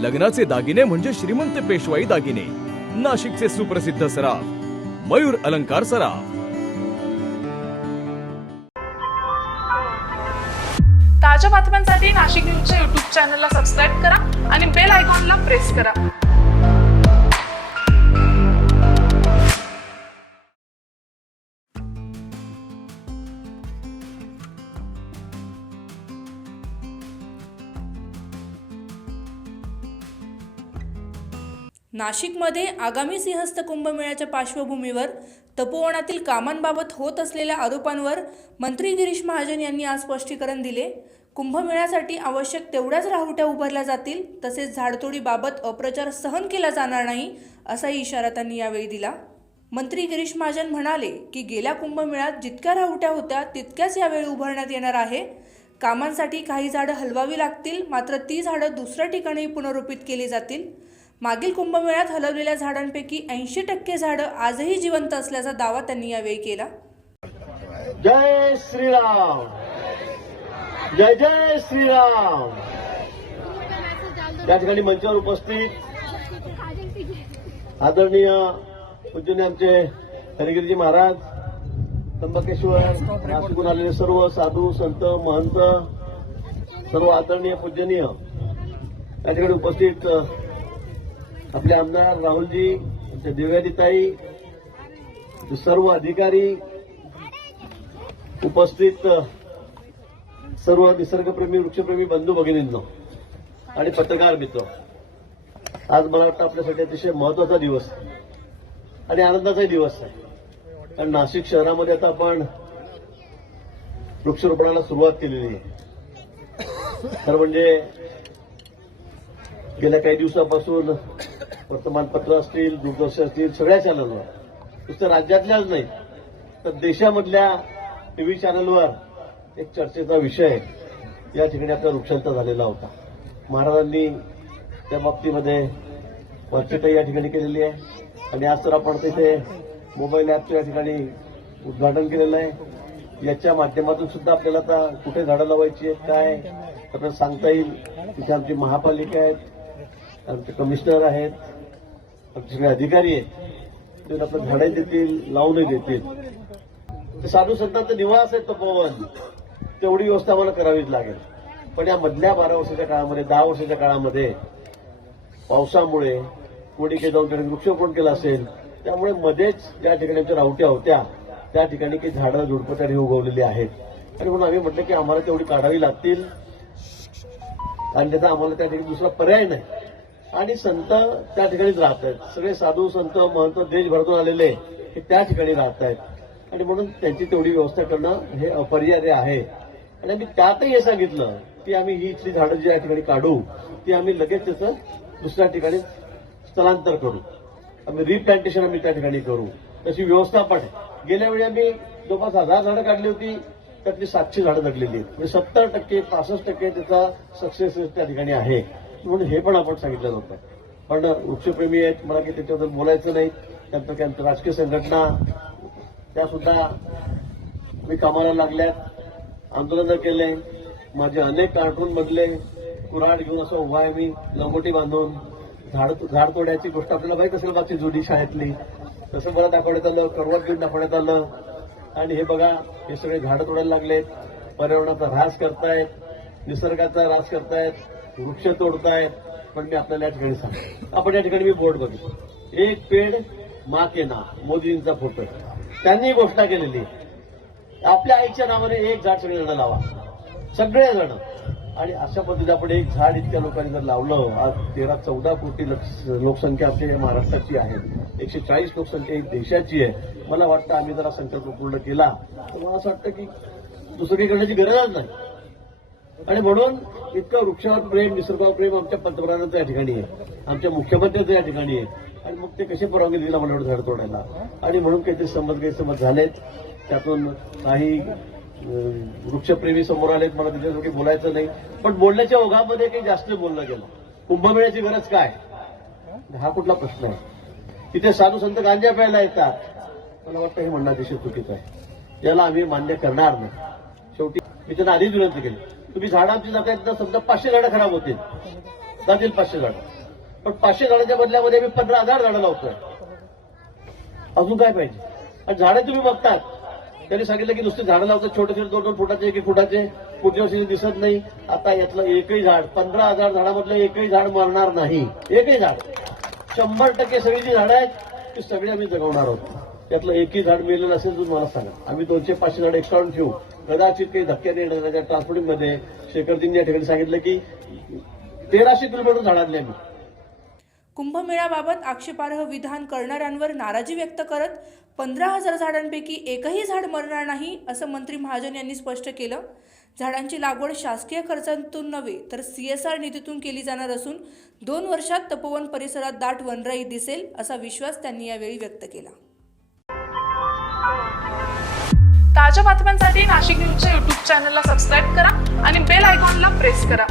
लग्नाचे दागिने म्हणजे श्रीमंत पेशवाई दागिने, नाशिकचे सुप्रसिद्ध सराफ मयूर अलंकार सराफ। ताज्या बातम्यांसाठी नाशिक न्यूजच्या YouTube चॅनलला सबस्क्राईब करा आणि बेल आयकॉनला प्रेस करा। नाशिकमध्ये आगामी सिंहस्थ कुंभमेळ्याच्या पार्श्वभूमीवर तपोवनातील कामांबाबत होत असलेल्या आरोपांवर मंत्री गिरीश महाजन यांनी आज स्पष्टीकरण दिले। कुंभमेळ्यासाठी आवश्यक तेवढ्याच राहुट्या उभारल्या जातील, तसेच झाडतोडीबाबत अप्रचार सहन केला जाणार नाही, असाही इशारा त्यांनी यावेळी दिला। मंत्री गिरीश महाजन म्हणाले की गेल्या कुंभमेळ्यात जितक्या राहुट्या होत्या तितक्याच यावेळी उभारण्यात येणार आहे। कामांसाठी काही झाडं हलवावी लागतील, मात्र ती झाडं दुसऱ्या ठिकाणी पुनर्रोपित केली जातील। मागील कुंभमेळ्यात हलवलेल्या झाडांपैकी 80% झाडं आजही जिवंत असल्याचा दावा त्यांनी यावेळी केला। जय श्रीराम, जय जय श्रीराम। त्या ठिकाणी मंचावर उपस्थित आदरणीय पूजनीय आमचे कनिगिरीजी महाराज, त्र्यंबकेश्वर, नाशिकहून आलेले सर्व साधू संत महंत, सर्व आदरणीय पूजनीय त्या ठिकाणी उपस्थित आपले आमदार राहुलजी, दिव्यादिताई, सर्व अधिकारी, उपस्थित सर्व निसर्गप्रेमी वृक्षप्रेमी बंधू भगिनींनो आणि पत्रकार मित्र, आज मला वाटतं आपल्यासाठी अतिशय महत्वाचा दिवस आणि आनंदाचाही दिवस आहे। कारण नाशिक शहरामध्ये आता आपण वृक्षारोपणाला सुरुवात केलेली आहे। तर म्हणजे गेल्या काही दिवसापासून वर्तमानपत्र असतील, दूरदर्शन असतील, सगळ्या चॅनलवर, नुसतं राज्यातल्याच नाही तर देशामधल्या टीव्ही चॅनलवर एक चर्चेचा विषय या ठिकाणी आपला वृक्षांचा झालेला होता। महाराजांनी त्या बाबतीमध्ये वाच्यताही या ठिकाणी केलेली आहे आणि आज तर आपण तिथे मोबाईल ॲपच्या या ठिकाणी उद्घाटन केलेलं आहे। याच्या माध्यमातून सुद्धा आपल्याला आता कुठे झाडं लावायची आहेत, काय आपल्याला सांगता येईल। तिथे आमची महापालिका आहेत, आमचे कमिशनर आहेत, आमचे सगळे अधिकारी आहेत, ते आपलं झाडं देतील, लावूनही देतील। साधू संतांचा निवास आहे तपोवन, तेवढी व्यवस्था आम्हाला करावीच लागेल। पण या मधल्या 12 वर्षाच्या काळामध्ये, 10 वर्षाच्या काळामध्ये पावसामुळे कोणी काही जाऊन ठिकाणी वृक्षारोपण केलं असेल, त्यामुळे मध्येच ज्या ठिकाणी आमच्या राहुट्या होत्या त्या ठिकाणी काही झाडं झुडपं उगवलेली आहेत आणि म्हणून आम्ही म्हटलं की आम्हाला तेवढी काढावी लागतील आणि त्याचा आम्हाला त्या ठिकाणी दुसरा पर्याय नाही। आणि संत त्या ठिकाणीच राहत आहेत, सगळे साधू संत महंत देशभरातून आलेले हे त्या ठिकाणी राहत आहेत आणि म्हणून त्यांची तेवढी व्यवस्था करणं हे अपरिहार्य आहे। आणि आम्ही त्यातही हे सांगितलं की आम्ही ही इथली झाडं जी या ठिकाणी काढू ती आम्ही लगेच त्याचं दुसऱ्या ठिकाणी स्थलांतर करू, आम्ही रिप्लांटेशन आम्ही त्या ठिकाणी करू, तशी व्यवस्था पण आहे। गेल्या वेळी आम्ही जवळपास 1000 झाडं काढली होती, त्यातली 700 झाडं जगलेली आहेत, म्हणजे 70% 65% त्याचा सक्सेस त्या ठिकाणी आहे। म्हणून हे पण आपण सांगितलं होतं। पण वृक्षप्रेमी आहेत, मला काही त्याच्याबद्दल बोलायचं नाही। त्यानंतर राजकीय संघटना त्या सुद्धा मी कामाला लागल्यात, आंदोलन केले, माझे अनेक कार्टून मधले कुऱ्हाड घेऊन असं उभा आहे मी, लंगोटी बांधून। झाड तोड्याची गोष्ट आपल्याला माहीत असेल मागची जुनी शाळेतली, तसं मला दाखवण्यात आलं, करवत घेऊन दाखवण्यात आलं। आणि हे बघा, हे सगळे झाडं तोडायला लागलेत, पर्यावरणाचा ऱ्हास करतायत, निसर्गाचा ऱ्हास करतायत, वृक्ष तोडतायत। पण मी आपल्याला या ठिकाणी सांगतो, आपण या ठिकाणी मी बोर्ड बघितलं, एक पेड माँ के नाम, मोदींचा फोटो, त्यांनी घोषणा केलेली आपल्या आईच्या नावाने एक झाड सगळेजण लावा, सगळेजण। आणि अशा पद्धतीने आपण एक झाड इतक्या लोकांनी जर लावलं, आज 13-14 कोटी लोकसंख्या आपल्या महाराष्ट्राची आहे, 140 लोकसंख्या ही देशाची आहे। मला वाटतं आम्ही जरा संकल्प पूर्ण केला तर मला असं वाटतं की दुसरी करण्याची गरजच नाही। आणि म्हणून इतकं वृक्षावर प्रेम, निसर्गावर प्रेम आमच्या पंतप्रधानांचं या ठिकाणी आहे, आमच्या मुख्यमंत्र्यांचं या ठिकाणी आहे। आणि मग ते कसे परवानगी दिली मला एवढं झाड तोडायला? आणि म्हणून काहीतरी गैरसमज झालेत, त्यातून काही वृक्षप्रेमी समोर आलेत, मला त्याच्यासाठी बोलायचं नाही। पण बोलण्याच्या ओघामध्ये काही जास्त बोललं गेलं। कुंभमेळ्याची गरज काय, हा कुठला प्रश्न आहे? तिथे साधू संत गांजा प्यायला येतात, मला वाटतं हे म्हणणं अतिशय चुकीचं आहे, याला आम्ही मान्य करणार नाही। शेवटी मी त्यांना आधीच विनंती केली, तुम्ही झाडं आमची जाता येत समजा 500 झाडं खराब होतील, जातील 500 झाडं. पण 500 झाडाच्या बदल्यामध्ये आम्ही 15,000 झाडं लावतोय. अजून काय पाहिजे? आणि झाडं तुम्ही बघतात, त्यांनी सांगितलं की नुसते झाडं लावतात, छोटे छोटे 2-2 फुटाचे 1-1 फुटाचे, पुढच्या वर्षी दिसत नाही. आता यातलं एकही झाड 15,000 झाडामधलं एकही झाड मरणार नाही. एकही झाड 100% सगळी जी झाडं आहेत ती सगळी आम्ही जगवणार आहोत. त्यातलं एकही झाड मिळालं नसेल तर मला सांगा, आम्ही 200-500 झाड एक्स्ट्रा ठेवू. कदाचित काही धक्क्याने येण्याच्या ट्रान्सपोर्टिंगमध्ये शेखरजींनी या ठिकाणी सांगितलं की 1300 किलोमीटर झाड आणले आम्ही. कुंभमेळ्याबाबत आक्षेपार्ह विधान करणाऱ्यांवर नाराजी व्यक्त करत 15,000 झाडांपैकी एकही झाड मरणार नाही असं मंत्री महाजन यांनी स्पष्ट केलं. झाडांची लागवड शासकीय खर्चातून नव्हे तर CSR निधीतून केली जाणार असून 2 वर्षात तपोवन परिसरात दाट वनराई दिसेल असा विश्वास त्यांनी यावेळी व्यक्त केला. ताज्या बातम्यांसाठी नाशिक न्यूजच्या YouTube चॅनलला सबस्क्राईब करा आणि बेल आयकॉनला प्रेस करा.